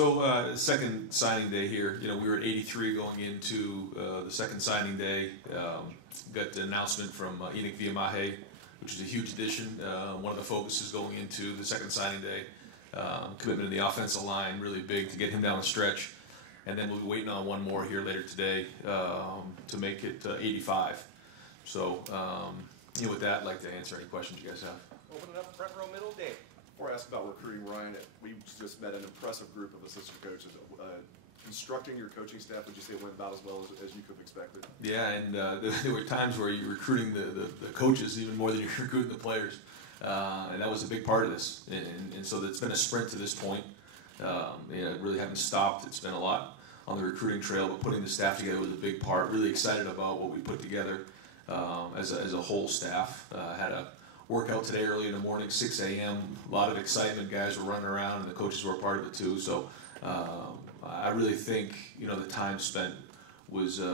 So second signing day here, we were at 83 going into the second signing day. Got the announcement from Enoch Viamahe, which is a huge addition. One of the focuses going into the second signing day. Commitment in the offensive line, really big to get him down the stretch. And then we'll be waiting on one more here later today to make it 85. So, with that, I'd like to answer any questions you guys have. Open it up, front row, middle, Dave. Before I ask about recruiting, Ryan, we just met an impressive group of assistant coaches. Constructing your coaching staff, would you say it went about as well as you could have expected? Yeah, and there were times where you're recruiting the coaches even more than you're recruiting the players. And that was a big part of this. And so it's been a sprint to this point. Really haven't stopped. It's been a lot on the recruiting trail, but putting the staff together was a big part. Really excited about what we put together as a whole staff. Had a workout today early in the morning, 6 a.m. A lot of excitement. Guys were running around, and the coaches were a part of it too. So I really think the time spent was it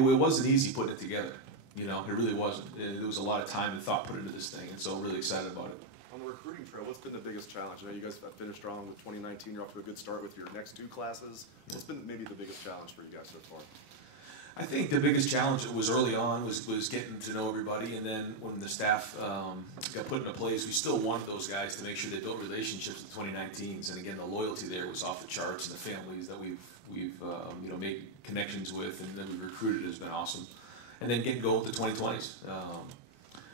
wasn't easy putting it together. It really wasn't. There was a lot of time and thought put into this thing, and so I'm really excited about it. On the recruiting trail, what's been the biggest challenge? I know you guys have finished strong with 2019. You're off to a good start with your next two classes. What's been maybe the biggest challenge for you guys so far? I think the biggest challenge was early on was getting to know everybody, and then when the staff got put into place, we still wanted those guys to make sure they built relationships with 2019s, and again, the loyalty there was off the charts, and the families that we've made connections with and that we've recruited has been awesome. And then getting going with the 2020s.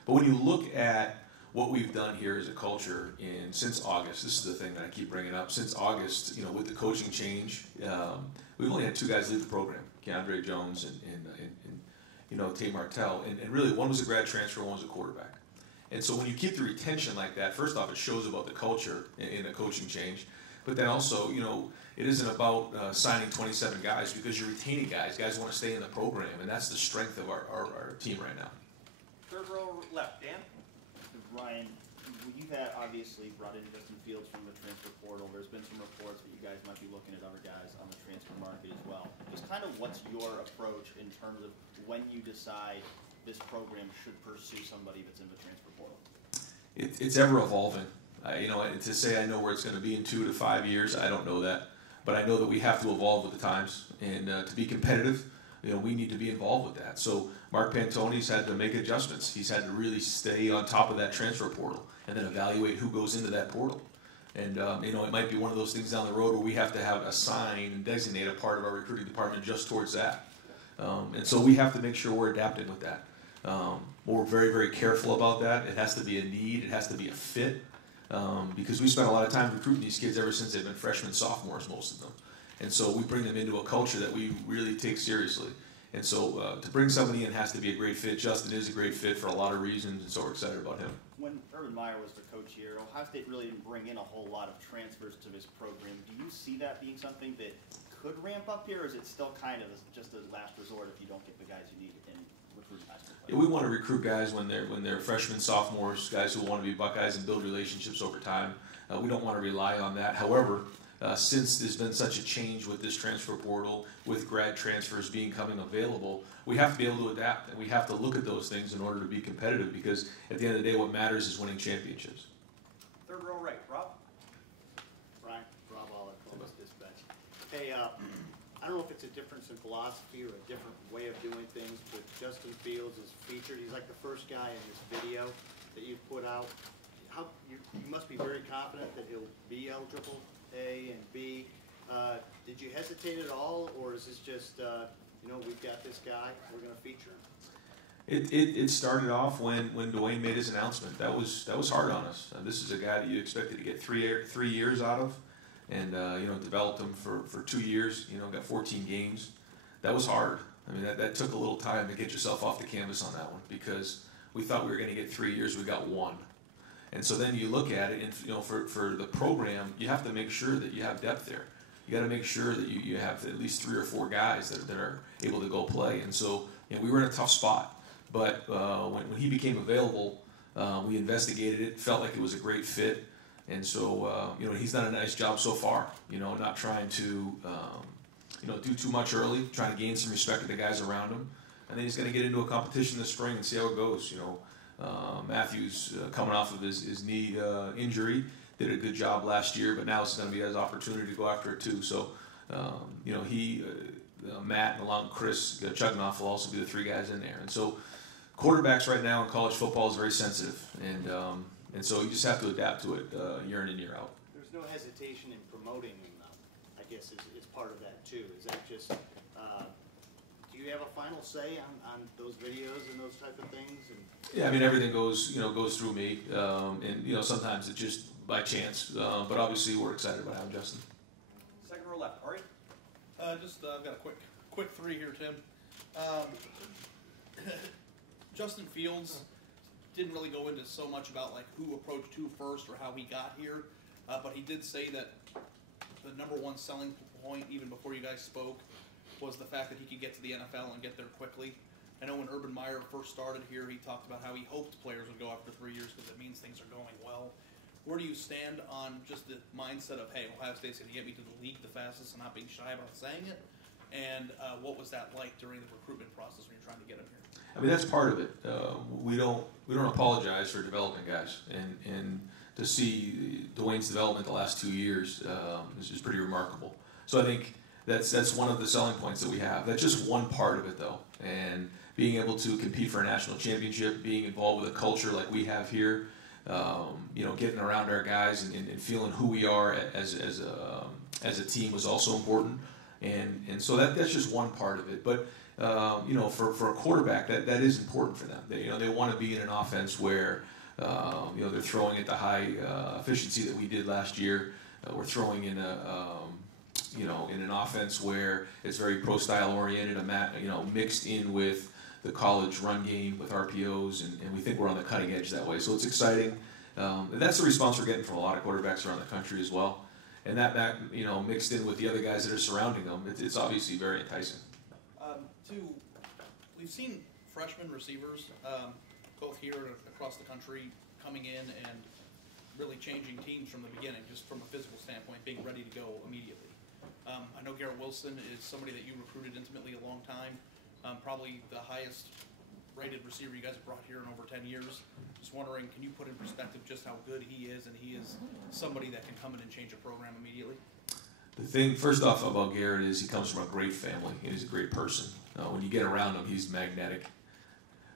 But when you look at what we've done here as a culture since August, this is the thing that I keep bringing up, since August, with the coaching change, we've only had two guys leave the program, Keandre Jones and Tate Martell, and really one was a grad transfer, one was a quarterback. And so when you keep the retention like that, first off, it shows about the culture in the coaching change, but then also, it isn't about signing 27 guys because you're retaining guys. Guys want to stay in the program, and that's the strength of our team right now. Third row left, Dan. Ryan, you've had obviously brought in Justin Fields from the transfer portal. There's been some reports that you guys might be looking at other guys on the transfer market as well. Just kind of what's your approach in terms of when you decide this program should pursue somebody that's in the transfer portal? It's ever evolving. To say I know where it's going to be in 2 to 5 years, I don't know that. But I know that we have to evolve with the times. And to be competitive, we need to be involved with that. So Mark Pantoni's had to make adjustments. He's had to really stay on top of that transfer portal and then evaluate who goes into that portal. And, it might be one of those things down the road where we have to have assign and designate a part of our recruiting department just towards that. And so we have to make sure we're adapting with that. We're very, very careful about that. It has to be a need. It has to be a fit. Because we spent a lot of time recruiting these kids ever since they've been freshmen, sophomores, most of them. And so we bring them into a culture that we really take seriously. And so to bring somebody in has to be a great fit. Justin is a great fit for a lot of reasons, and so we're excited about him. When Urban Meyer was the coach here, Ohio State really didn't bring in a whole lot of transfers to this program. Do you see that being something that could ramp up here, or is it still kind of just a last resort if you don't get the guys you need in recruiting high school players? Yeah, we want to recruit guys when they're freshmen, sophomores, guys who want to be Buckeyes and build relationships over time. We don't want to rely on that. However, since there's been such a change with this transfer portal, with grad transfers becoming available, we have to be able to adapt, and we have to look at those things in order to be competitive, because at the end of the day, what matters is winning championships. Third row right, Rob. Rob Oliver, Columbus Dispatch. Hey, I don't know if it's a difference in philosophy or a different way of doing things, but Justin Fields is featured. He's like the first guy in this video that you've put out. You must be very confident that he'll be eligible, A, and B. Did you hesitate at all, or is this just, we've got this guy, we're going to feature him? It started off when Dwayne made his announcement. That was hard on us. This is a guy that you expected to get three years out of, and developed him for 2 years. Got 14 games. That was hard. I mean, that took a little time to get yourself off the canvas on that one, because we thought we were going to get 3 years. We got 1. And so then you look at it, and for the program, you have to make sure that you have depth there. You got to make sure that you have at least 3 or 4 guys that are able to go play. And so we were in a tough spot. But when he became available, we investigated it, felt like it was a great fit. And so he's done a nice job so far. Not trying to do too much early, trying to gain some respect of the guys around him. And then he's going to get into a competition this spring and see how it goes. Matthews coming off of his knee injury. did a good job last year, but now it's going to be his opportunity to go after it too. So, you know, Matt, and along with Chris Chugnoff will also be the three guys in there. And so, quarterbacks right now in college football is very sensitive, and so you just have to adapt to it year in and year out. There's no hesitation in promoting them, though, I guess is part of that too. Is that just, do you have a final say on those videos and those type of things? And Yeah, I mean everything goes through me, and you know sometimes it's just by chance, but obviously we're excited about having Justin. Second row left, Ari. I've got a quick three here, Tim. Justin Fields didn't really go into so much about like who approached who first or how he got here, but he did say that the number one selling point, even before you guys spoke, was the fact that he could get to the NFL and get there quickly. I know when Urban Meyer first started here, he talked about how he hoped players would go after 3 years because it means things are going well. Where do you stand on just the mindset of, hey, Ohio State's going to get me to the league the fastest and not being shy about saying it? And what was that like during the recruitment process when you're trying to get him here? I mean that's part of it. We don't apologize for developing guys, and to see Dwayne's development the last 2 years is just pretty remarkable. So I think that's one of the selling points that we have. That's just one part of it though, and being able to compete for a national championship, being involved with a culture like we have here, you know, getting around our guys and feeling who we are as a team was also important, and so that's just one part of it. But you know, for a quarterback, that is important for them. They want to be in an offense where you know they're throwing at the high efficiency that we did last year. We're throwing in in an offense where it's very pro style oriented, mixed in with the college run game with RPOs, and we think we're on the cutting edge that way. So it's exciting. And that's the response we're getting from a lot of quarterbacks around the country as well. And that mixed in with the other guys that are surrounding them, it's obviously very enticing. We've seen freshman receivers, both here and across the country, coming in and really changing teams from the beginning, just from a physical standpoint, being ready to go immediately. I know Garrett Wilson is somebody that you recruited intimately a long time, probably the highest rated receiver you guys have brought here in over 10 years. Just wondering, can you put in perspective just how good he is, and he is somebody that can come in and change a program immediately? The thing, first off, about Garrett is he comes from a great family, and he's a great person. When you get around him, he's magnetic.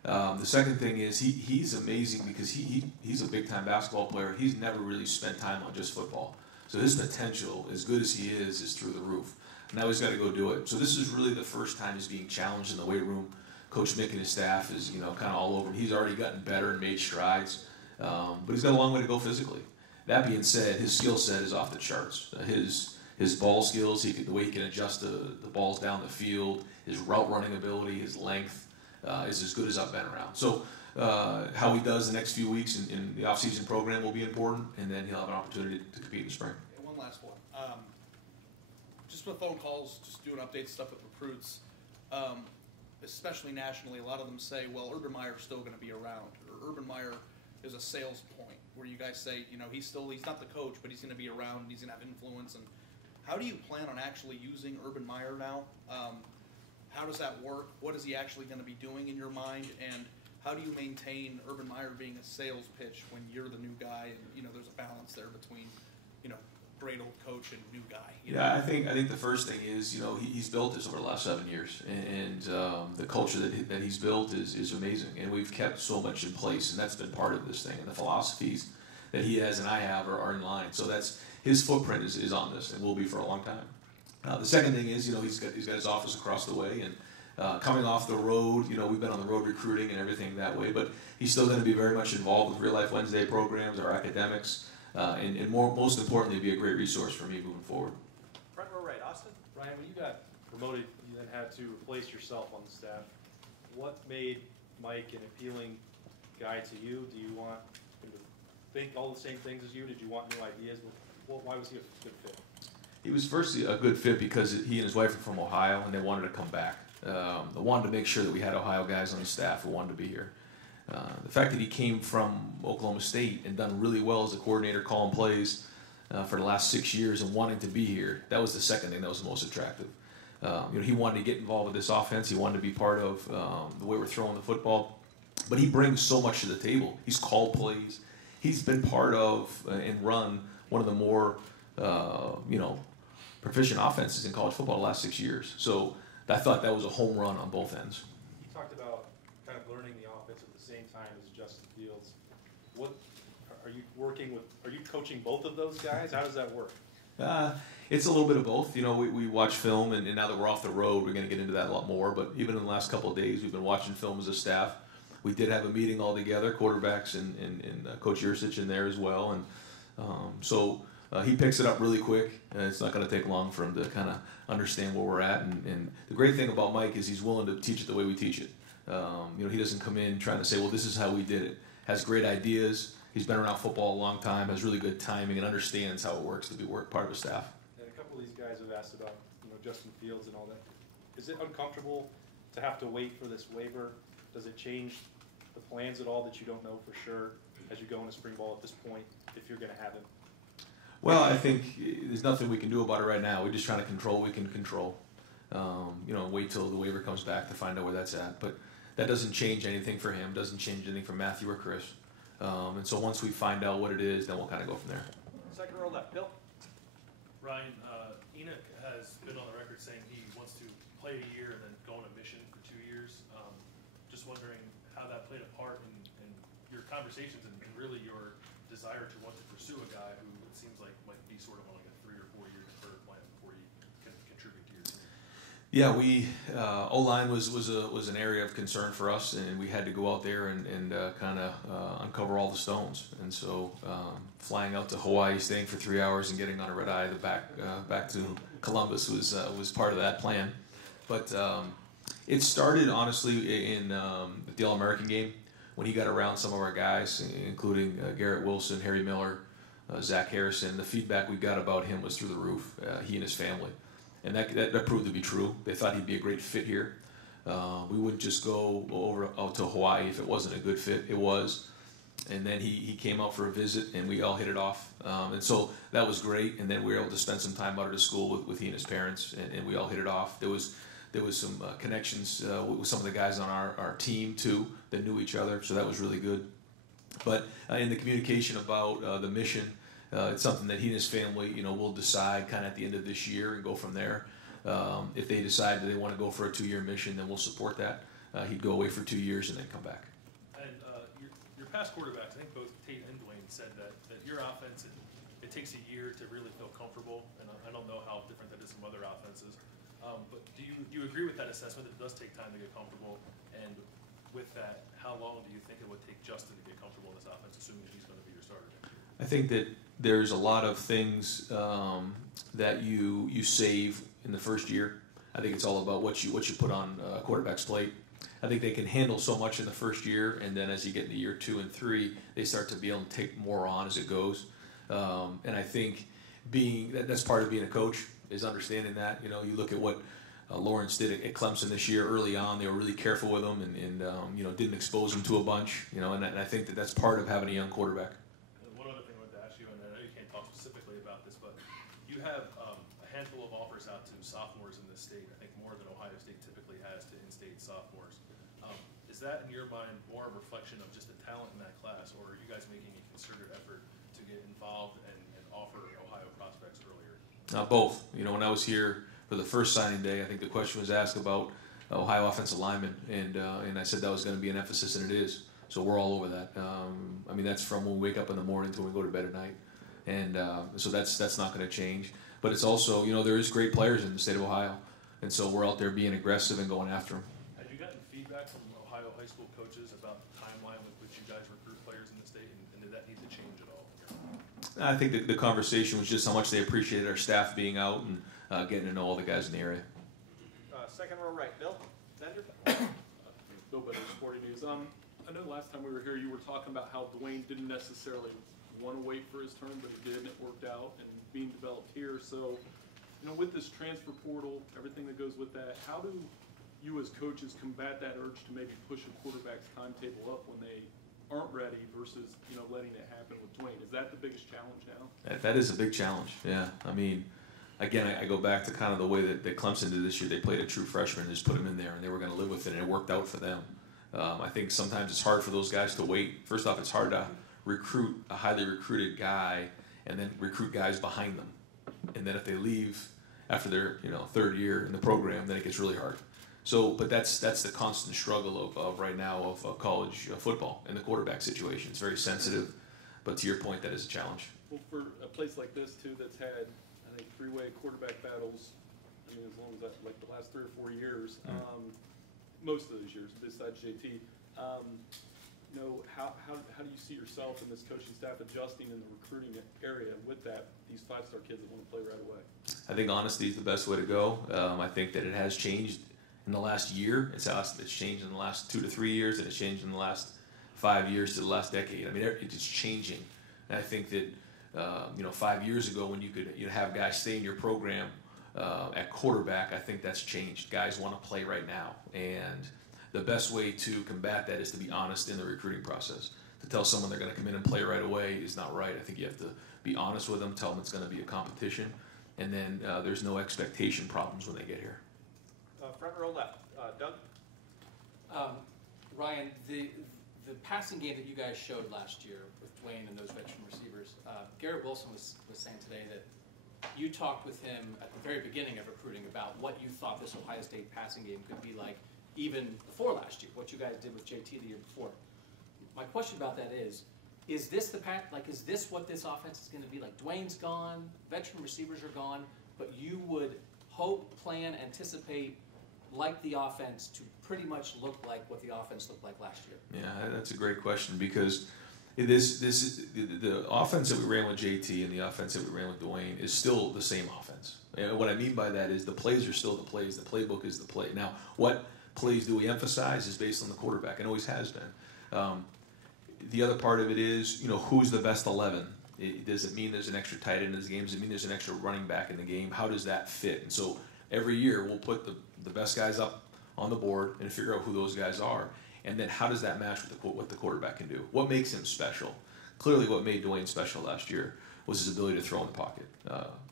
The second thing is he's amazing because he's a big-time basketball player. He's never really spent time on just football. So his potential, as good as he is through the roof. Now he's got to go do it. So this is really the first time he's being challenged in the weight room. Coach Mick and his staff is kind of all over him. He's already gotten better and made strides, but he's got a long way to go physically. That being said, his skill set is off the charts. His ball skills, the way he can adjust the balls down the field, his route running ability, his length is as good as I've been around. So how he does the next few weeks in the off-season program will be important, and then he'll have an opportunity to compete in the spring. And one last one. Just with phone calls, just doing updates, stuff with recruits, especially nationally, a lot of them say, well, Urban Meyer's still going to be around, or Urban Meyer is a sales point, where you guys say, he's not the coach, but he's going to be around, and he's going to have influence. And how do you plan on actually using Urban Meyer now? How does that work? What is he actually going to be doing in your mind? And how do you maintain Urban Meyer being a sales pitch when you're the new guy, and there's a balance there between great old coach and new guy? Yeah, I think the first thing is he's built this over the last 7 years, and the culture that he's built is amazing, and we've kept so much in place, and that's been part of this thing, and the philosophies that he has and I have are in line. So that's his footprint is on this, and will be for a long time. The second thing is he's got his office across the way, and coming off the road, we've been on the road recruiting and everything that way, but he's still going to be very much involved with Real Life Wednesday programs, our academics, and most importantly, be a great resource for me moving forward. Front row right, Austin. Ryan, when you got promoted, you then had to replace yourself on the staff. What made Mike an appealing guy to you? Do you want him to think all the same things as you? Did you want new ideas? Why was he a good fit? He was first a good fit because he and his wife are from Ohio, and they wanted to come back. They wanted to make sure that we had Ohio guys on the staff who wanted to be here. The fact that he came from Oklahoma State and done really well as a coordinator, calling plays for the last 6 years and wanting to be here, that was the second thing that was the most attractive. He wanted to get involved with this offense. He wanted to be part of the way we're throwing the football. But he brings so much to the table. He's called plays. He's been part of and run one of the more, proficient offenses in college football the last 6 years. So I thought that was a home run on both ends. You talked about kind of learning the offense at the same time as Justin Fields. What are you working with? Are you coaching both of those guys? How does that work? It's a little bit of both. We watch film, and now that we're off the road, we're going to get into that a lot more. But even in the last couple of days, we've been watching film as a staff. We did have a meeting all together, quarterbacks and Coach Yursich in there as well. And so he picks it up really quick. It's not going to take long for him to kind of understand where we're at. And the great thing about Mike is he's willing to teach it the way we teach it. He doesn't come in trying to say, well, this is how we did it. Has great ideas. He's been around football a long time, has really good timing, and understands how it works to be part of a staff. And a couple of these guys have asked about, Justin Fields and all that. Is it uncomfortable to have to wait for this waiver? Does it change the plans at all that you don't know for sure as you go into spring ball at this point, if you're going to have him? Well, I think there's nothing we can do about it right now. We're just trying to control what we can control. Wait till the waiver comes back to find out where that's at. But that doesn't change anything for him, doesn't change anything for Matthew or Chris. And so once we find out what it is, then we'll kind of go from there. Second row left, Bill. Ryan, Enoch has been on the record saying he wants to play a year and then go on a mission for 2 years. Just wondering how that played a part in your conversations and really your desire to want to pursue a guy who it seems like might be sort of on like a 3 or 4 year deferred plan before he can contribute to your team. Yeah, O-line was an area of concern for us, and we had to go out there and kind of uncover all the stones. And so flying out to Hawaii, staying for 3 hours, and getting on a red eye back to Columbus was part of that plan. But it started honestly in the All-American game when he got around some of our guys, including Garrett Wilson, Harry Miller, Zach Harrison. The feedback we got about him was through the roof. He and his family. And that proved to be true. They thought he'd be a great fit here. We wouldn't just go out to Hawaii if it wasn't a good fit. It was. And then he came out for a visit, and we all hit it off. And so that was great. And then we were able to spend some time out at his school with he and his parents, and we all hit it off. There was some connections with some of the guys on our team, too, that knew each other. So that was really good. But in the communication about the mission, it's something that he and his family, will decide kind of at the end of this year and go from there. If they decide that they want to go for a 2-year mission, then we'll support that. He'd go away for 2 years and then come back. And your past quarterbacks, I think both Tate and Dwayne said that your offense, it takes a year to really feel comfortable. And I don't know how different that is from other offenses. But do you agree with that assessment that it does take time to get comfortable? And with that, how long do you think it would take Justin to get comfortable in this offense, assuming he's going to be your starter next year? I think that there's a lot of things that you save in the first year. I think it's all about what you put on a quarterback's plate. I think they can handle so much in the first year, and then as you get into year 2 and 3, they start to be able to take more on as it goes. And I think that's part of being a coach is understanding that. You look at what Lawrence did at Clemson this year. Early on, they were really careful with him and didn't expose him to a bunch. And I think that's part of having a young quarterback. One other thing I wanted to ask you, and I know you can't talk specifically about this, but you have a handful of offers out to sophomores in this state. I think more than Ohio State typically has to in-state sophomores. Is that, in your mind, more a reflection of just the talent in that class, or are you guys making a concerted effort to get involved and offer Ohio prospects earlier? Both. When I was here for the first signing day, I think the question was asked about Ohio offensive linemen, and I said that was going to be an emphasis, and it is. So we're all over that. That's from when we wake up in the morning until we go to bed at night, and so that's not going to change. But it's also, there is great players in the state of Ohio, and so we're out there being aggressive and going after them. Have you gotten feedback from Ohio high school coaches about the timeline with which you guys recruit players in the state, and did that need to change at all? I think the conversation was just how much they appreciated our staff being out and getting to know all the guys in the area. Second row right, Bill. Zender. Bill Bitter, Sporting News. I know last time we were here, you were talking about how Dwayne didn't necessarily want to wait for his turn, but he did, and it worked out, and being developed here. So, with this transfer portal, everything that goes with that, how do you as coaches combat that urge to maybe push a quarterback's timetable up when they aren't ready versus, letting it happen with Dwayne? Is that the biggest challenge now? That is a big challenge, yeah. Again, I go back to kind of the way that Clemson did this year. They played a true freshman and just put him in there, and they were going to live with it, and it worked out for them. I think sometimes it's hard for those guys to wait. First off, it's hard to recruit a highly recruited guy and then recruit guys behind them. And then if they leave after their third year in the program, then it gets really hard. So, but that's the constant struggle of right now of college football and the quarterback situation. It's very sensitive, but to your point, that is a challenge. Well, for a place like this too, that's had, I think, three-way quarterback battles, I mean, as long as that, like the last 3 or 4 years, most of those years, besides JT, how do you see yourself and this coaching staff adjusting in the recruiting area with these 5-star kids that want to play right away? I think honesty is the best way to go. I think that it has changed in the last year. It's changed in the last 2 to 3 years, and it's changed in the last 5 years to the last decade. I mean, it's changing. And I think that 5 years ago when you could have guys stay in your program at quarterback, I think that's changed. Guys want to play right now, and the best way to combat that is to be honest in the recruiting process. To tell someone they're going to come in and play right away is not right. I think you have to be honest with them, tell them it's going to be a competition, and then there's no expectation problems when they get here. Front row left, Doug. Ryan, the passing game that you guys showed last year with Dwayne and those veteran receivers, Garrett Wilson was saying today that you talked with him at the very beginning of recruiting about what you thought this Ohio State passing game could be like even before last year, what you guys did with JT the year before. My question about that is this is this what this offense is going to be like? Dwayne's gone, veteran receivers are gone, but you would hope, plan, anticipate like the offense to pretty much look like what the offense looked like last year? Yeah, that's a great question, because the offense that we ran with JT and the offense that we ran with Dwayne is still the same offense. And what I mean by that is the plays are still the plays. The playbook is the play. Now, what plays do we emphasize is based on the quarterback, and always has been. The other part of it is, who's the best 11? Does it mean there's an extra tight end in this game? Does it mean there's an extra running back in the game? How does that fit? And so every year we'll put the best guys up on the board and figure out who those guys are. And then how does that match with what the quarterback can do? What makes him special? Clearly what made Dwayne special last year was his ability to throw in the pocket,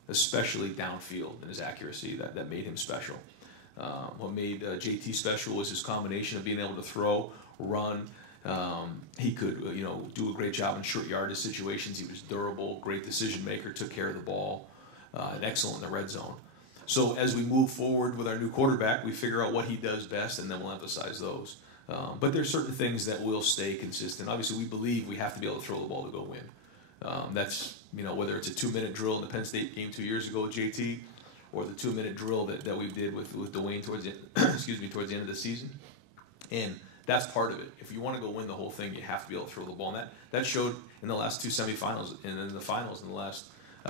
especially downfield, and his accuracy. That made him special. What made JT special was his combination of being able to throw, run. He could do a great job in short yardage situations. He was durable, great decision maker, took care of the ball, and excellent in the red zone. So as we move forward with our new quarterback, we figure out what he does best, and then we'll emphasize those. But there's certain things that will stay consistent. Obviously, we believe we have to be able to throw the ball to go win. That's whether it's a 2-minute drill in the Penn State game 2 years ago with JT, or the 2-minute drill that we did with Dwayne towards the towards the end of the season. And that's part of it. If you want to go win the whole thing, you have to be able to throw the ball. And that showed in the last 2 semifinals and in the finals in the last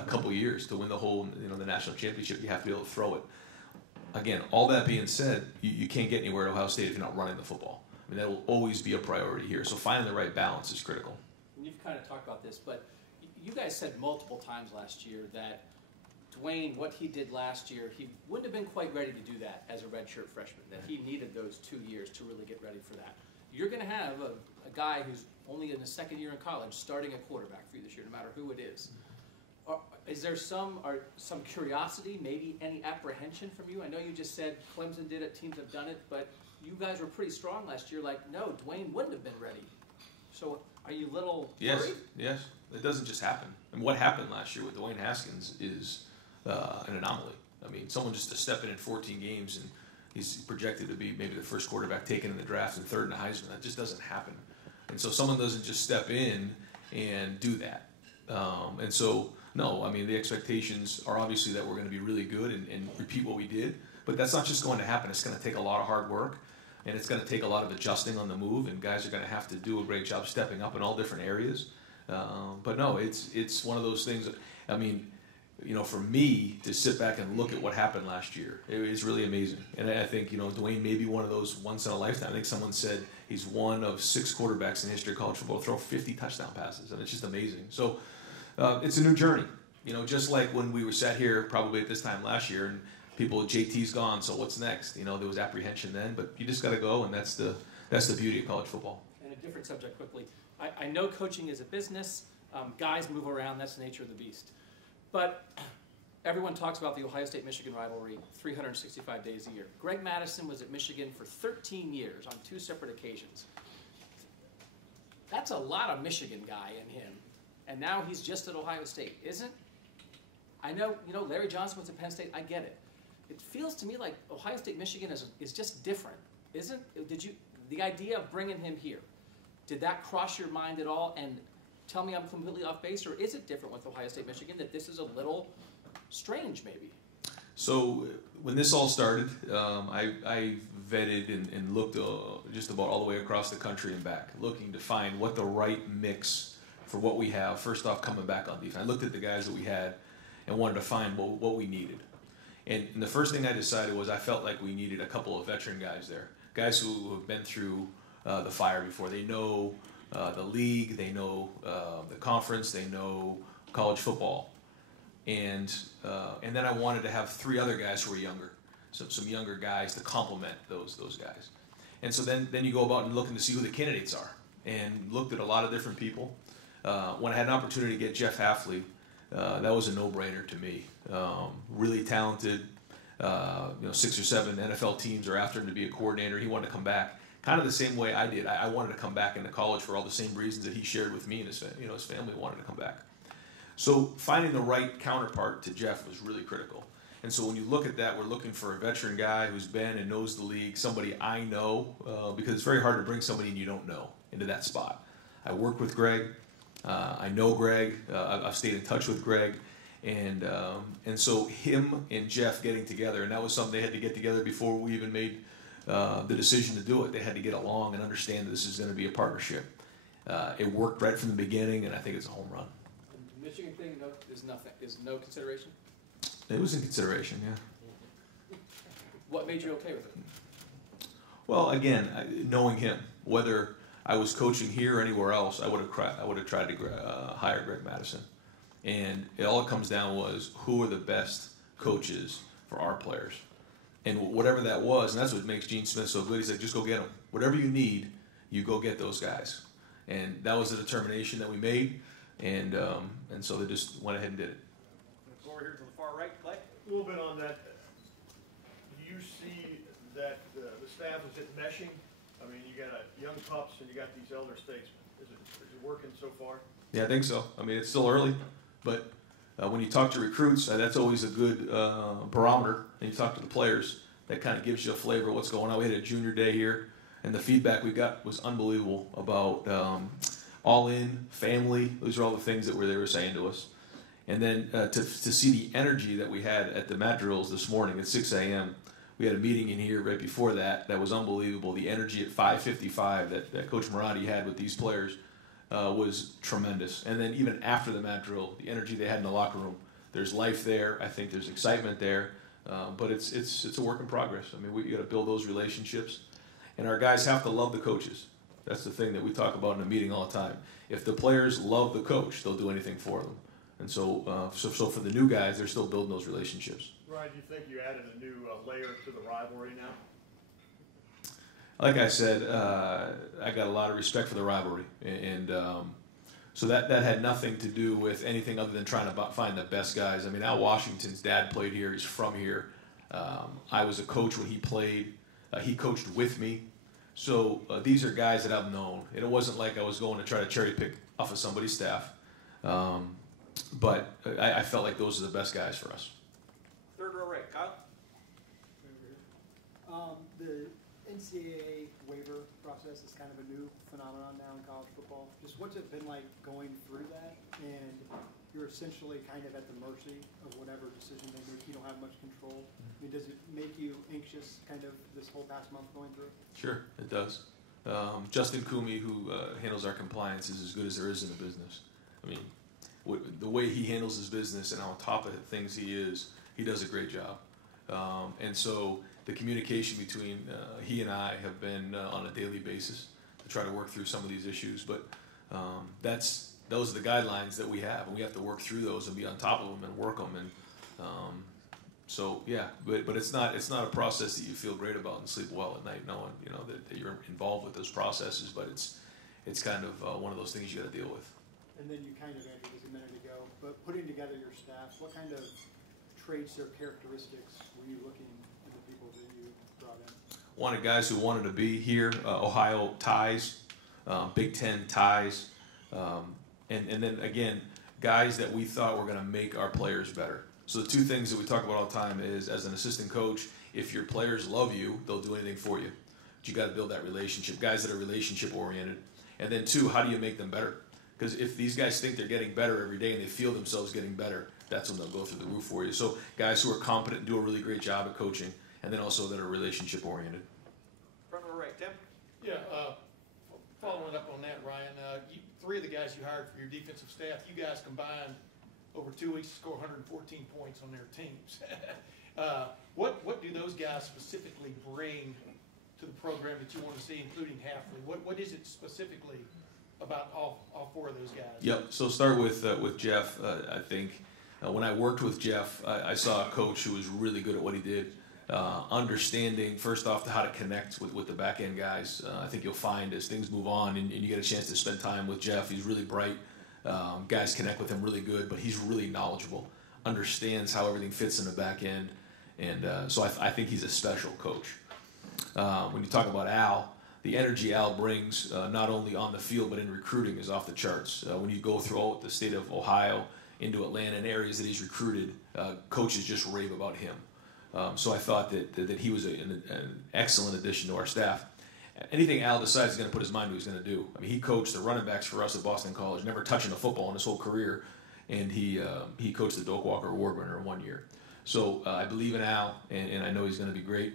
couple of years. To win the whole the national championship, you have to be able to throw it. Again, all that being said, you can't get anywhere at Ohio State if you're not running the football. I mean, that will always be a priority here. So finding the right balance is critical. And you've kind of talked about this, but you guys said multiple times last year that Dwayne, what he did last year, he wouldn't have been quite ready to do that as a redshirt freshman, that he needed those 2 years to really get ready for that. You're going to have a guy who's only in his second year in college starting a quarterback for you this year, no matter who it is. Is there some curiosity, maybe any apprehension from you? I know you just said Clemson did it, teams have done it, but you guys were pretty strong last year. Like, no, Dwayne wouldn't have been ready. So are you a little worried? Yes. It doesn't just happen. And what happened last year with Dwayne Haskins is an anomaly. I mean, someone just to step in 14 games and he's projected to be maybe the first quarterback taken in the draft and third in the Heisman. That just doesn't happen. And so someone doesn't just step in and do that. And so, no, I mean, the expectations are obviously that we're going to be really good and repeat what we did. But that's not just going to happen. It's going to take a lot of hard work, and it's going to take a lot of adjusting on the move, and guys are going to have to do a great job stepping up in all different areas. But no, it's one of those things. I mean, for me to sit back and look at what happened last year, it's really amazing. And I think, Dwayne may be one of those once in a lifetime. I think someone said he's one of 6 quarterbacks in the history of college football to throw 50 touchdown passes. And it's just amazing. So it's a new journey. Just like when we were sat here probably at this time last year and JT's gone, so what's next? There was apprehension then, but you just got to go, and that's the beauty of college football. And a different subject quickly. I know coaching is a business. Guys move around. That's the nature of the beast. But everyone talks about the Ohio State-Michigan rivalry 365 days a year. Greg Madison was at Michigan for 13 years on 2 separate occasions. That's a lot of Michigan guy in him. and now he's just at Ohio State. I know, Larry Johnson went to Penn State, I get it. It feels to me like Ohio State, Michigan is just different. The idea of bringing him here, did that cross your mind at all? And tell me I'm completely off base, or is it different with Ohio State, Michigan, that this is a little strange maybe? So when this all started, I vetted and looked just about all the way across the country and back, looking to find what the right mix for what we have. First off, coming back on defense, I looked at the guys that we had and wanted to find what we needed. And the first thing I decided was I felt like we needed a couple of veteran guys there, guys who have been through the fire before. They know the league, they know the conference, they know college football. And then I wanted to have 3 other guys who were younger, some younger guys to complement those guys. And so then you go about and looking to see who the candidates are, and looked at a lot of different people. When I had an opportunity to get Jeff Hafley, that was a no-brainer to me. Really talented, 6 or 7 NFL teams are after him to be a coordinator. He wanted to come back, kind of the same way I did. I wanted to come back into college for all the same reasons that he shared with me, and his family wanted to come back. So finding the right counterpart to Jeff was really critical. And so when you look at that, we're looking for a veteran guy who's been and knows the league, somebody I know, because it's very hard to bring somebody you don't know into that spot. I work with Greg. I know Greg. I've stayed in touch with Greg. And so him and Jeff getting together, and that was something they had to get together before we even made the decision to do it. They had to get along and understand that this is going to be a partnership. It worked right from the beginning, and I think it's a home run. The Michigan thing is no consideration? It was in consideration, yeah. What made you okay with it? Well, again, knowing him, whether I was coaching here or anywhere else, I would have tried to hire Greg Madison. And all it comes down was who are the best coaches for our players. And whatever that was, and that's what makes Gene Smith so good, he said, just go get them. Whatever you need, you go get those guys. And that was the determination that we made, and so they just went ahead and did it. Over here to the far right, Clay. A little bit on that. Do you see that the staff is it meshing? I mean, you got young pups and you got these elder statesmen. Is it working so far? Yeah, I think so. I mean, it's still early, but when you talk to recruits, that's always a good barometer. And you talk to the players, that kind of gives you a flavor of what's going on. We had a junior day here, and the feedback we got was unbelievable about all in, family. Those are all the things that they were saying to us. And then to see the energy that we had at the mat drills this morning at 6 a.m., we had a meeting in here right before that was unbelievable. The energy at 5:55 that Coach Marotti had with these players was tremendous. And then even after the mat drill, the energy they had in the locker room, there's life there. I think there's excitement there, but it's a work in progress. I mean, we got to build those relationships, and our guys have to love the coaches. That's the thing that we talk about in the meeting all the time. If the players love the coach, they'll do anything for them. And so for the new guys, they're still building those relationships. Ryan, do you think you added a new layer to the rivalry now? Like I said, I got a lot of respect for the rivalry, and so that had nothing to do with anything other than trying to find the best guys. I mean, Al Washington's dad played here. He's from here. I was a coach when he played. He coached with me. So these are guys that I've known. And it wasn't like I was going to try to cherry pick off of somebody's staff. But I felt like those are the best guys for us. Third row right, Kyle. The NCAA waiver process is kind of a new phenomenon now in college football. Just what's it been like going through that? And you're essentially kind of at the mercy of whatever decision they make. You don't have much control. I mean, does it make you anxious kind of this whole past month going through? Sure, it does. Justin Coomey, who handles our compliance, is as good as there is in the business. I mean, the way he handles his business and on top of things he does a great job. And so the communication between he and I have been on a daily basis to try to work through some of these issues. But those are the guidelines that we have, and we have to work through those and be on top of them and work them. And so yeah, but it's not a process that you feel great about and sleep well at night, knowing that you're involved with those processes. But it's kind of one of those things you got to deal with. And then you kind of answered this a minute ago, but putting together your staff, what kind of traits or characteristics were you looking in the people that you brought in? Wanted guys who wanted to be here, Ohio ties, Big Ten ties, and then again, guys that we thought were going to make our players better. So the two things that we talk about all the time is, as an assistant coach, if your players love you, they'll do anything for you. But you got to build that relationship. Guys that are relationship oriented, and then two, how do you make them better? Because if these guys think they're getting better every day and they feel themselves getting better, that's when they'll go through the roof for you. So guys who are competent and do a really great job at coaching, and then also that are relationship oriented. Front row right, Tim. Yeah, following up on that, Ryan, three of the guys you hired for your defensive staff, you guys combined over 2 weeks to score 114 points on their teams. What do those guys specifically bring to the program that you want to see, including Hafley? What is it specifically about all four of those guys? Yep. So start with Jeff. I think when I worked with Jeff, I saw a coach who was really good at what he did. Understanding first off how to connect with the back end guys. I think you'll find as things move on and you get a chance to spend time with Jeff, he's really bright. Guys connect with him really good, but he's really knowledgeable, understands how everything fits in the back end, and so I think he's a special coach. When you talk about Al, the energy Al brings, not only on the field but in recruiting, is off the charts. When you go through the state of Ohio into Atlanta and areas that he's recruited, coaches just rave about him. So I thought that he was an excellent addition to our staff. Anything Al decides he's going to put his mind to, he's going to do. I mean, he coached the running backs for us at Boston College, never touching a football in his whole career, and he coached the Doak Walker Award winner 1 year. So I believe in Al, and I know he's going to be great.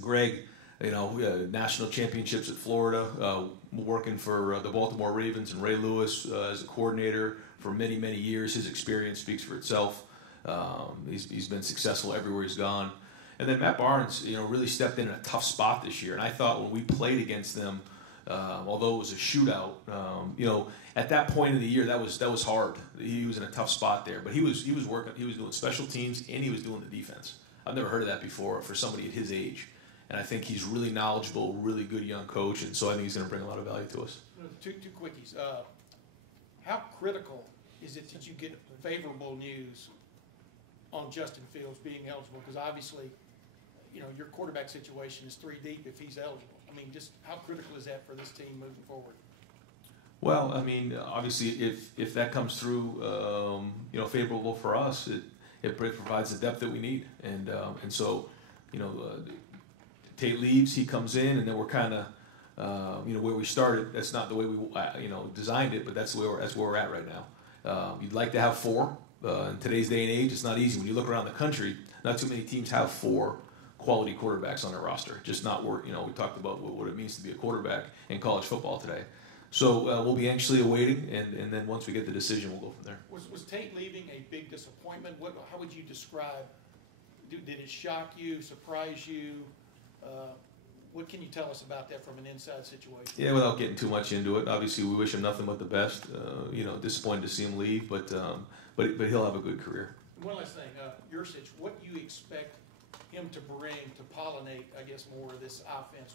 Greg, national championships at Florida, working for the Baltimore Ravens and Ray Lewis as a coordinator for many, many years. His experience speaks for itself. He's been successful everywhere he's gone. And then Matt Barnes, really stepped in a tough spot this year. And I thought when we played against them, although it was a shootout, at that point in the year that was hard. He was in a tough spot there. But he was working. He was doing special teams and he was doing the defense. I've never heard of that before for somebody at his age. And I think he's really knowledgeable, really good young coach. And so I think he's going to bring a lot of value to us. Two quickies. How critical is it that you get favorable news on Justin Fields being eligible? Because obviously, your quarterback situation is 3 deep if he's eligible. I mean, just how critical is that for this team moving forward? Well, I mean, obviously, if that comes through, favorable for us, it provides the depth that we need. And so, Tate leaves, he comes in, and then we're kind of, where we started. That's not the way we, designed it, but that's where we're at right now. You'd like to have 4. In today's day and age, it's not easy. When you look around the country, not too many teams have 4 quality quarterbacks on their roster. Just not work. We talked about what it means to be a quarterback in college football today. So we'll be anxiously awaiting, and then once we get the decision, we'll go from there. Was Tate leaving a big disappointment? How would you describe? Did it shock you, surprise you? What can you tell us about that from an inside situation? Yeah, without getting too much into it, obviously we wish him nothing but the best. Disappointed to see him leave, but he'll have a good career. One last thing, Yurcich, what do you expect him to bring to pollinate, I guess, more of this offense?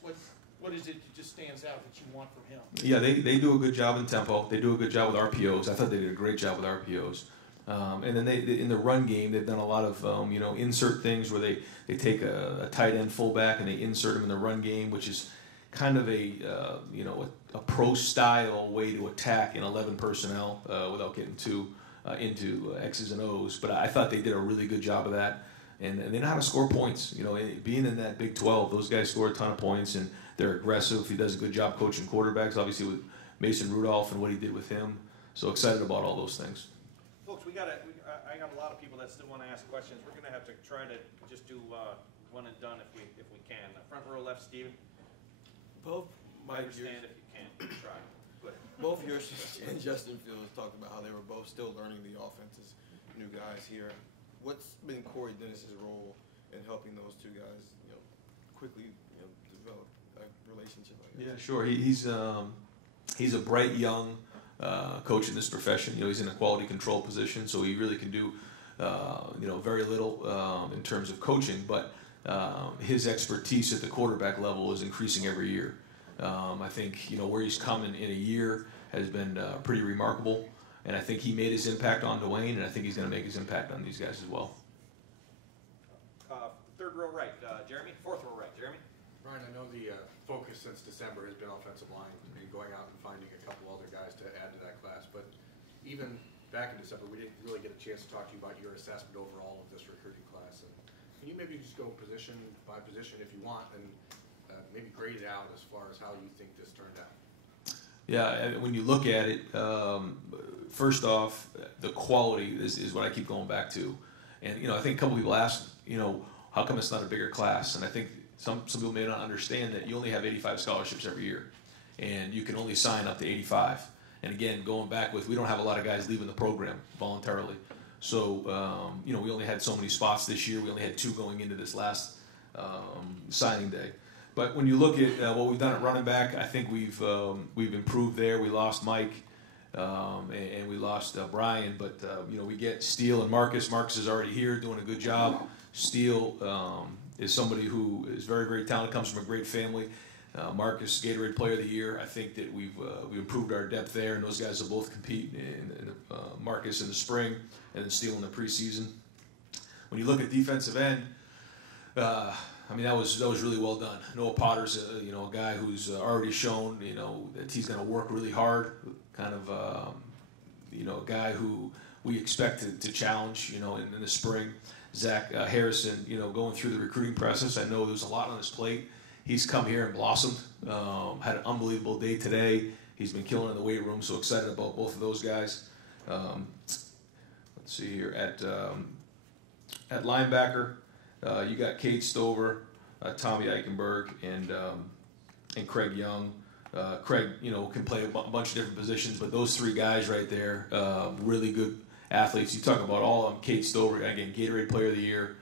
What is it that just stands out that you want from him? Yeah, they do a good job in tempo. They do a good job with RPOs. I thought they did a great job with RPOs. And then they in the run game, they've done a lot of insert things where they take a tight end fullback and they insert him in the run game, which is kind of a pro style way to attack in 11 personnel without getting too into X's and O's. But I thought they did a really good job of that, and they know how to score points. Being in that Big 12, those guys score a ton of points and they're aggressive. He does a good job coaching quarterbacks, obviously with Mason Rudolph and what he did with him. So excited about all those things. Folks, I got a lot of people that still want to ask questions. We're going to have to try to just do one and done if we can. Front row left, Steven. Both Mike understand if you can. Try. Good. Both Yurcich and Justin Fields talked about how they were both still learning the offense as new guys here. What's been Corey Dennis's role in helping those two guys, quickly develop a relationship like that? Yeah, sure. He's a bright young coach in this profession. He's in a quality control position, so he really can do very little in terms of coaching, but his expertise at the quarterback level is increasing every year. I think where he's come in a year has been pretty remarkable, and I think he made his impact on Dwayne, and I think he's going to make his impact on these guys as well. Third row right, Jeremy. Fourth row right, Jeremy. Ryan, I know the focus since December has been offensive line and going out and finding a couple other guys to add to that class, but even back in December, we didn't really get a chance to talk to you about your assessment overall of this recruiting class. And can you maybe just go position by position if you want, and maybe grade it out as far as how you think this turned out? Yeah, when you look at it, first off, the quality is what I keep going back to. And, I think a couple people asked, how come it's not a bigger class? And I think some people may not understand that you only have 85 scholarships every year. And you can only sign up to 85. And again, going back we don't have a lot of guys leaving the program voluntarily. So, we only had so many spots this year. We only had 2 going into this last signing day. But when you look at what we've done at running back, I think we've improved there. We lost Mike, and we lost Brian. But, we get Steele and Marcus. Marcus is already here doing a good job. Steele is somebody who is very, very talented, comes from a great family. Marcus, Gatorade Player of the Year. I think that we've improved our depth there, and those guys will both compete in Marcus in the spring and then Steele in the preseason. When you look at defensive end, that was really well done. Noah Potter's a guy who's already shown that he's going to work really hard. Kind of a guy who we expect to challenge in the spring. Zach Harrison going through the recruiting process. I know there's a lot on his plate. He's come here and blossomed. Had an unbelievable day today. He's been killing in the weight room. So excited about both of those guys. Let's see here at linebacker. You got Cade Stover, Tommy Eichenberg, and Craig Young. Craig, can play a bunch of different positions, but those 3 guys right there, really good athletes. You talk about all of them. Cade Stover, again, Gatorade Player of the Year.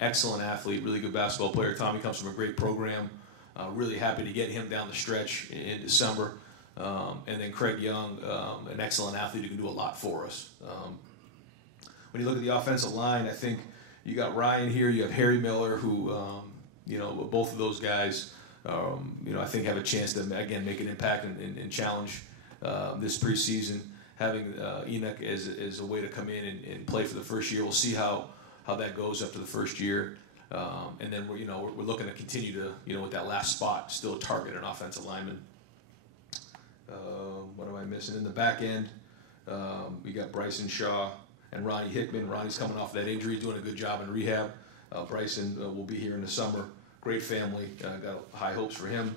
Excellent athlete, really good basketball player. Tommy comes from a great program. Really happy to get him down the stretch in December. And then Craig Young, an excellent athlete who can do a lot for us. When you look at the offensive line, I think you got Ryan here, you have Harry Miller, who, both of those guys, I think have a chance to, again, make an impact and challenge this preseason. Having Enoch as a way to come in and play for the first year. We'll see how that goes after the first year. And then we're looking to continue to, with that last spot, still target an offensive lineman. What am I missing? In the back end, we got Bryson Shaw and Ronnie Hickman. Ronnie's coming off that injury, doing a good job in rehab. Bryson will be here in the summer. Great family. Got high hopes for him.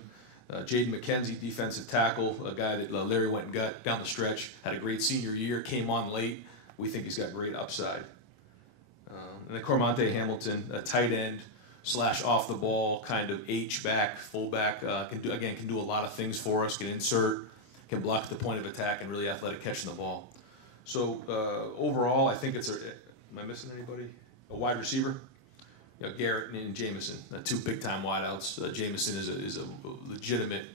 Jaden McKenzie, defensive tackle, a guy that Larry went and got down the stretch. Had a great senior year, came on late. We think he's got great upside. And then Cormonte Hamilton, a tight end / off the ball kind of H-back, fullback, can do a lot of things for us. Can insert, can block at the point of attack, and really athletic catching the ball. So overall, I think am I missing anybody? A wide receiver. Garrett and Jamison, 2 big-time wideouts. Jamison is a legitimate,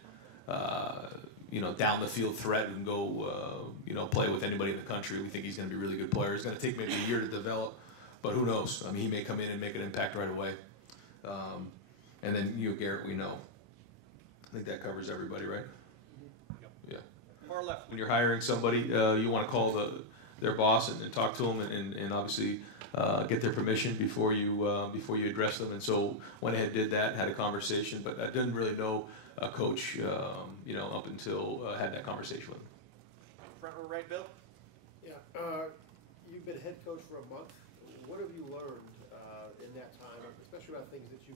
down the field threat who can go, play with anybody in the country. We think he's going to be a really good player. It's going to take maybe a year to develop, but who knows? I mean, he may come in and make an impact right away. And then Garrett, we know. I think that covers everybody, right? Yep. Yeah. Far left. When you're hiring somebody, you want to call their boss and talk to them, and obviously get their permission before you address them. And so went ahead, did that, had a conversation, but I didn't really know a coach, up until had that conversation with him. Front row right, Bill? Yeah, you've been head coach for a month. What have you learned in that time, especially about things that you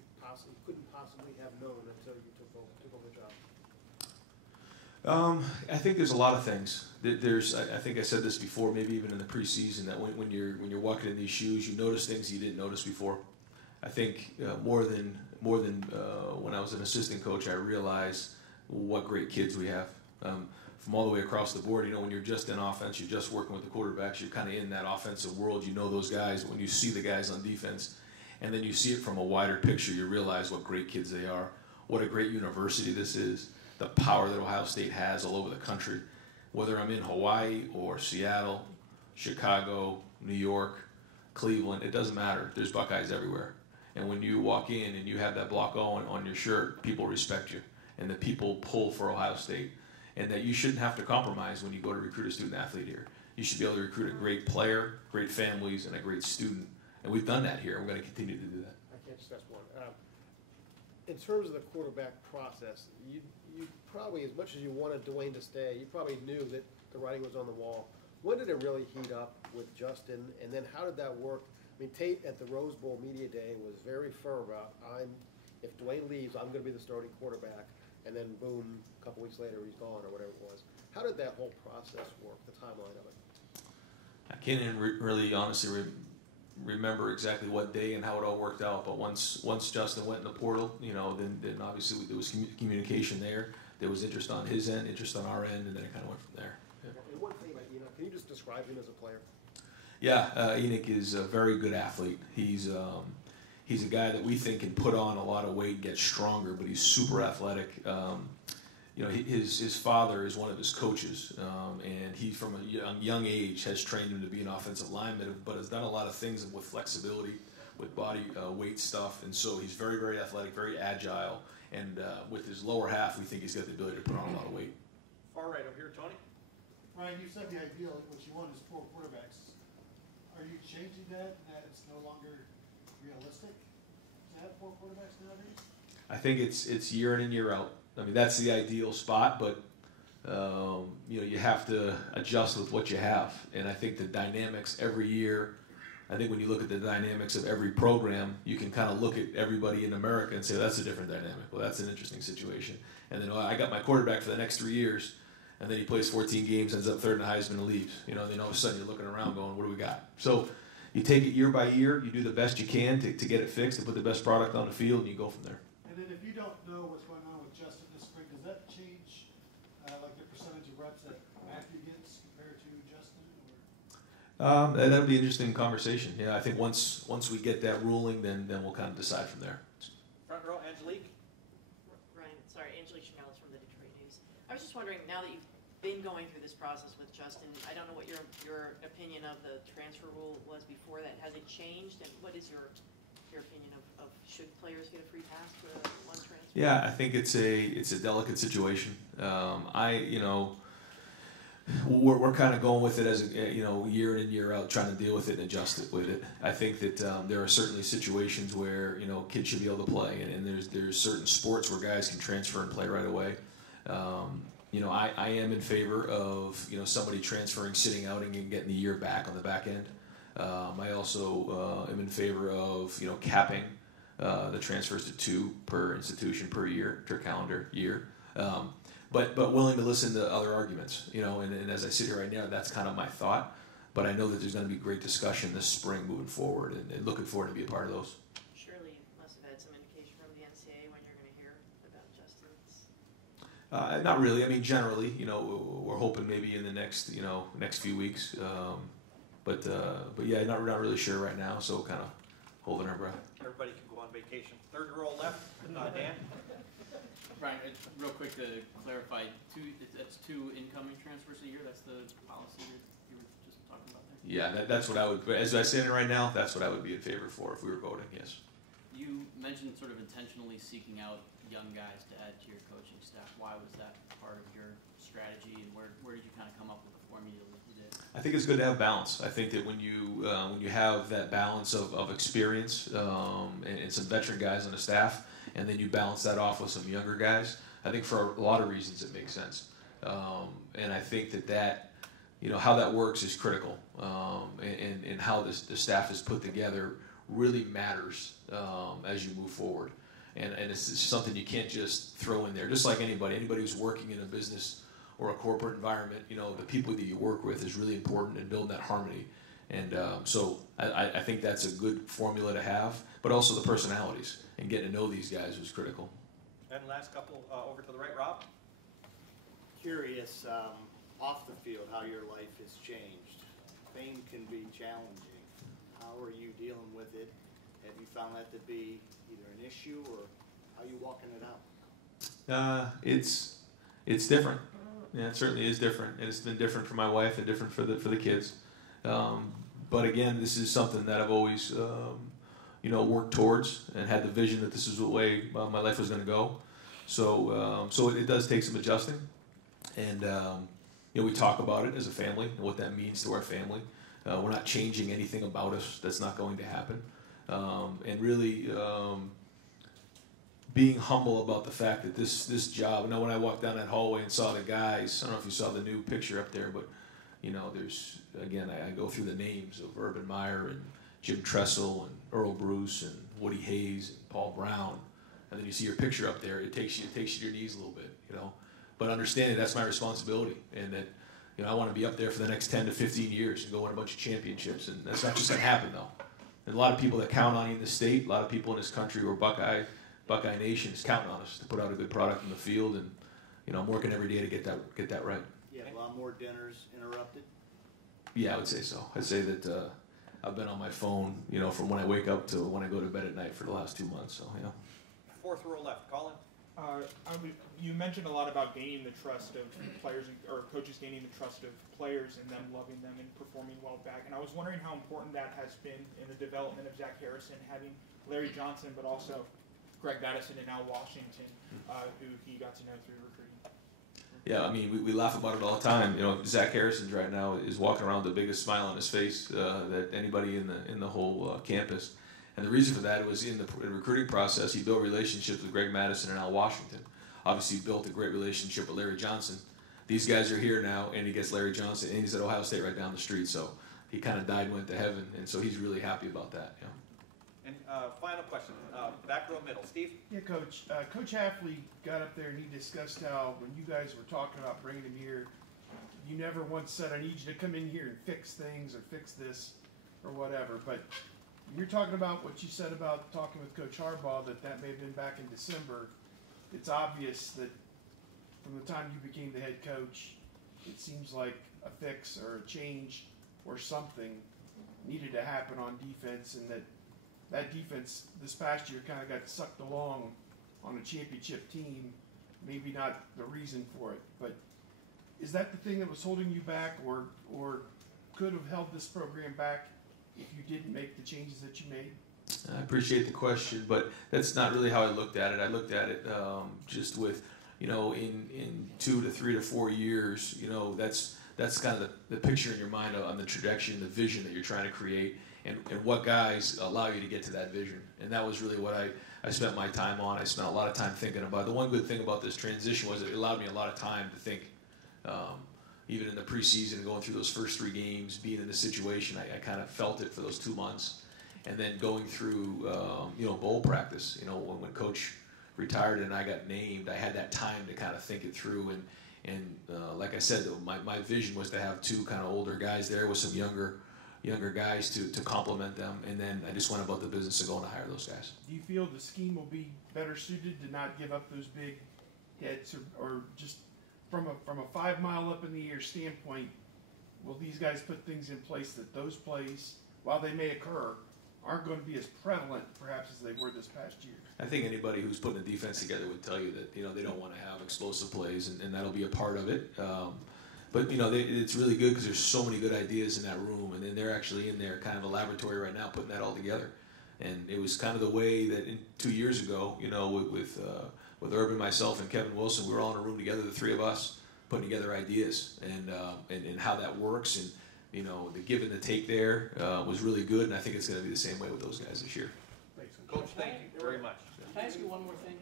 couldn't possibly have known until you took over the job? I think there's a lot of things. I think I said this before, maybe even in the preseason, that when you're walking in these shoes, you notice things you didn't notice before. I think more than when I was an assistant coach, I realized what great kids we have. From all the way across the board, when you're just in offense, you're just working with the quarterbacks, you're kind of in that offensive world, you know those guys. When you see the guys on defense, and then you see it from a wider picture, you realize what great kids they are, what a great university this is, the power that Ohio State has all over the country. Whether I'm in Hawaii or Seattle, Chicago, New York, Cleveland, it doesn't matter. There's Buckeyes everywhere. And when you walk in and you have that block on your shirt, people respect you. And the people pull for Ohio State. And that you shouldn't have to compromise when you go to recruit a student athlete here. You should be able to recruit a great player, great families, and a great student. And we've done that here. We're going to continue to do that. I can't stress one. In terms of the quarterback process, you probably, as much as you wanted Dwayne to stay, you probably knew that the writing was on the wall When did it really heat up with Justin, and then how did that work? I mean, Tate at the Rose Bowl Media Day was very firm about, if Dwayne leaves, I'm gonna be the starting quarterback, and then boom, a couple weeks later, he's gone, or whatever it was. How did that whole process work, the timeline of it? I can't even really honestly remember exactly what day and how it all worked out, but once Justin went in the portal, then obviously there was communication there. There was interest on his end, interest on our end, and then it kind of went from there. Yeah. And one thing about Enoch, can you just describe him as a player? Yeah, Enoch is a very good athlete. He's a guy that we think can put on a lot of weight, get stronger, but he's super athletic. His father is one of his coaches, and he from a young age has trained him to be an offensive lineman, but has done a lot of things with flexibility, with body weight stuff, and so he's very, very athletic, very agile, and with his lower half, we think he's got the ability to put on a lot of weight. Far right over here, Tony. Ryan, you said the ideal, what you want is 4 quarterbacks. Are you changing that it's no longer realistic to have 4 quarterbacks nowadays? I think it's year in and year out. I mean, that's the ideal spot, but you have to adjust with what you have. And I think the dynamics every year, I think when you look at the dynamics of every program, you can kind of look at everybody in America and say, that's a different dynamic. Well, that's an interesting situation. And then I got my quarterback for the next 3 years, and then he plays 14 games, ends up third in the Heisman and leaves. Then all of a sudden you're looking around going, what do we got? So you take it year by year, you do the best you can to get it fixed, to put the best product on the field, and you go from there. And then if you don't know what's going on with Justin this spring, does that change like the percentage of reps that Matthew gets compared to Justin? Or? That'll be an interesting conversation. Yeah, I think once we get that ruling, then we'll kind of decide from there. Front row, Angelique. Ryan, sorry, Angelique Chamelis from the Detroit News. I was just wondering, now that you've been going through this process with Justin, I don't know what your opinion of the transfer rule was before that. Has it changed, and what is your opinion of should players get a free pass for one transfer? Yeah, I think it's a delicate situation. We're kind of going with it as year in and year out, trying to deal with it and adjust it with it. I think that there are certainly situations where kids should be able to play, and there's certain sports where guys can transfer and play right away. I am in favor of somebody transferring, sitting out, and getting the year back on the back end. I also am in favor of capping the transfers to 2 per institution per year, per calendar year. But willing to listen to other arguments, and as I sit here right now, that's kind of my thought. But I know that there's going to be great discussion this spring moving forward, and looking forward to be a part of those. Surely you must have had some indication from the NCAA when you're going to hear about Justin's. Not really. I mean, generally, we're hoping maybe in the next few weeks. But yeah, not really sure right now. So kind of holding our breath. Everybody can go on vacation. Third row left, Dan. Brian, real quick to clarify, that's 2 incoming transfers a year. That's the policy you were just talking about there. Yeah, that's what I would. As I say it right now, that's what I would be in favor for if we were voting. Yes. You mentioned sort of intentionally seeking out young guys to add to your coaching staff. Why was that part of your strategy, and where did you kind of come up with the formula that you did? I think it's good to have balance. I think that when you have that balance of experience and some veteran guys on the staff, and then you balance that off with some younger guys, I think for a lot of reasons it makes sense. And I think that how that works is critical, and how the staff is put together really matters as you move forward. And it's something you can't just throw in there. Just like anybody who's working in a business or a corporate environment, the people that you work with is really important in building that harmony. And so I think that's a good formula to have, but also the personalities and getting to know these guys was critical. And last couple over to the right, Rob. Curious, off the field, how your life has changed. Fame can be challenging. How are you dealing with it? Have you found that to be either an issue, or how are you walking it out? It's different. Yeah, it certainly is different, and it's been different for my wife and different for the kids. But again, this is something that I've always worked towards and had the vision that this is the way my life was going to go. So it does take some adjusting, and we talk about it as a family and what that means to our family. We're not changing anything about us. That's not going to happen. And really being humble about the fact that this job. When I walked down that hallway and saw the guys, I don't know if you saw the new picture up there, but you know, there's, again, I go through the names of Urban Meyer and Jim Tressel and Earl Bruce and Woody Hayes and Paul Brown, and then you see your picture up there, it takes you to your knees a little bit, you know. But understanding that's my responsibility, and that, you know, I want to be up there for the next 10 to 15 years and go win a bunch of championships, and that's not just going to happen, though. There's a lot of people that count on you in this state, a lot of people in this country who are Buckeye Nation is counting on us to put out a good product in the field, and, you know, I'm working every day to get that right. You have a lot more dinners interrupted? Yeah, I would say so. I'd say that I've been on my phone, you know, from when I wake up to when I go to bed at night for the last 2 months, so, yeah. Fourth row left, Colin. You mentioned a lot about gaining the trust of players, or coaches gaining the trust of players and them loving them and performing well back. And I was wondering how important that has been in the development of Zach Harrison, having Larry Johnson, but also Greg Madison and Al Washington, who he got to know through recruiting. Yeah, I mean, we laugh about it all the time. You know, Zach Harrison right now is walking around with the biggest smile on his face that anybody in the whole campus. And the reason for that was in the recruiting process, he built relationships with Greg Madison and Al Washington. Obviously, he built a great relationship with Larry Johnson. These guys are here now, and he gets Larry Johnson, and he's at Ohio State right down the street. So he kind of died and went to heaven, and so he's really happy about that. Yeah. And final question, back row middle, Steve? Yeah, Coach. Coach Hafley got up there and he discussed how when you guys were talking about bringing him here, you never once said, I need you to come in here and fix things or fix this or whatever. But you're talking about what you said about talking with Coach Harbaugh, that may have been back in December. It's obvious that from the time you became the head coach, it seems like a fix or a change or something needed to happen on defense, and that defense this past year kind of got sucked along on a championship team. Maybe not the reason for it, but is that the thing that was holding you back, or could have held this program back if you didn't make the changes that you made? I appreciate the question, but that's not really how I looked at it. I looked at it just with, you know, in 2 to 3 to 4 years, you know, that's kind of the picture in your mind on the trajectory and the vision that you're trying to create, and what guys allow you to get to that vision. And that was really what I spent my time on. I spent a lot of time thinking about. The one good thing about this transition was it allowed me a lot of time to think. Even in the preseason and going through those first 3 games, being in the situation, I kind of felt it for those 2 months. And then going through, you know, bowl practice, you know, when Coach retired and I got named, I had that time to kind of think it through. And like I said, my vision was to have 2 kind of older guys there with some younger guys to complement them. And then I just went about the business of going to hire those guys. Do you feel the scheme will be better suited to not give up those big hits, or just from a 5 mile up in the air standpoint, will these guys put things in place that those plays, while they may occur, aren't going to be as prevalent perhaps as they were this past year? I think anybody who's putting a defense together would tell you that, you know, they don't want to have explosive plays, and that'll be a part of it. But, you know, it's really good because there's so many good ideas in that room, and then they're actually in there kind of a laboratory right now putting that all together. And it was kind of the way that 2 years ago, you know, with Urban, myself, and Kevin Wilson, we were all in a room together, the 3 of us, putting together ideas and how that works. And, you know, the give and the take there was really good, and I think it's going to be the same way with those guys this year. Coach, thank you very much. Can I ask you one more thing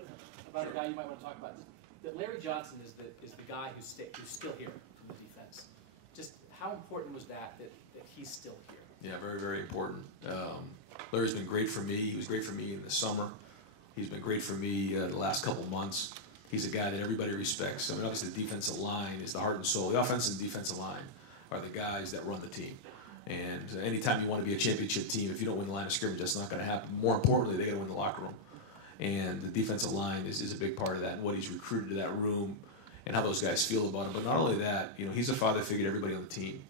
about a guy you might want to talk about? That Larry Johnson is the guy who's still here from the defense. Just how important was that he's still here? Yeah, very, very important. Larry's been great for me. He was great for me in the summer. He's been great for me the last couple months. He's a guy that everybody respects. I mean, obviously the defensive line is the heart and soul. The offensive and defensive line are the guys that run the team. And anytime you want to be a championship team, if you don't win the line of scrimmage, that's not going to happen. More importantly, they got to win the locker room. And the defensive line is a big part of that, and what he's recruited to that room and how those guys feel about him. But not only that, you know, he's a father figure to everybody on the team.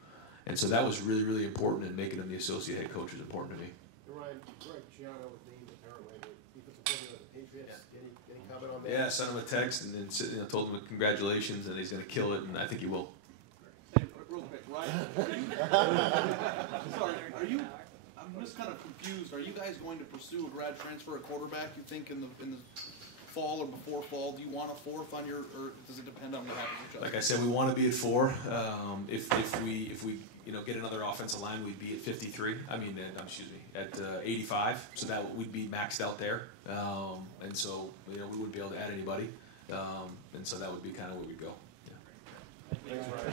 And so that was really, really important, and making him the associate head coach was important to me. Ryan Giano was named apparently the defensive coordinator of the Patriots. Any comment on that? Yeah, I sent him a text and then told him congratulations, and he's going to kill it, and I think he will. Hey, real quick, Ryan, are you? I'm just kind of confused. Are you guys going to pursue a grad transfer at quarterback? You think in the fall or before fall? Do you want a 4th on your, or does it depend on what happens with Justin? Like I said, we want to be at 4. If we you know, get another offensive line, we'd be at 53. I mean, at 85. So that we'd be maxed out there. And so, you know, we wouldn't be able to add anybody. And so that would be kind of where we'd go. Yeah. Thanks, Ryan.